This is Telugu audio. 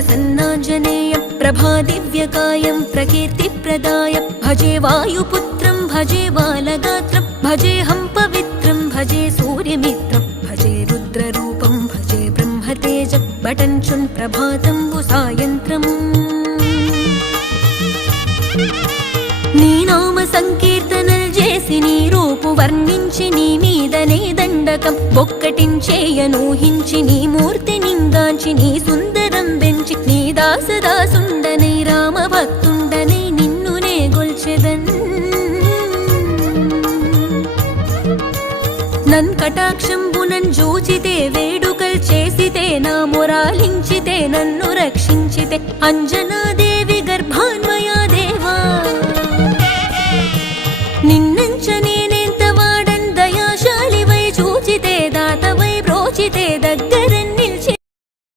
प्रसन्नाञ्जनेयं प्रभादिव्यकायं प्रकीर्तिप्रदायं भजे वायुपुत्रं भजे बालगात्रं भजेऽहं पवित्रं भजे सूर्यमित्रं भजे रुद्ररूपं भजे ब्रह्मतेजं बटञ्चुन् प्रभातं सायन्त्रम् నీ నామ సంకీర్తనలు చేసి నీ రూపు వర్ణించి నీ మీదనే దండకం ఒక్కటించేయనూహించి నీ మూర్తి నింగాంచి నీ సుందరం పెంచి నీ దాసదాసుండనై రామ భక్తుండనై నిన్నునే గొల్చెదన్ నన్ కటాక్షంబునన్ జూచితే వేడుకల్ చేసితే నా మొరాలించితే నన్ను రక్షించితే అంజనాదే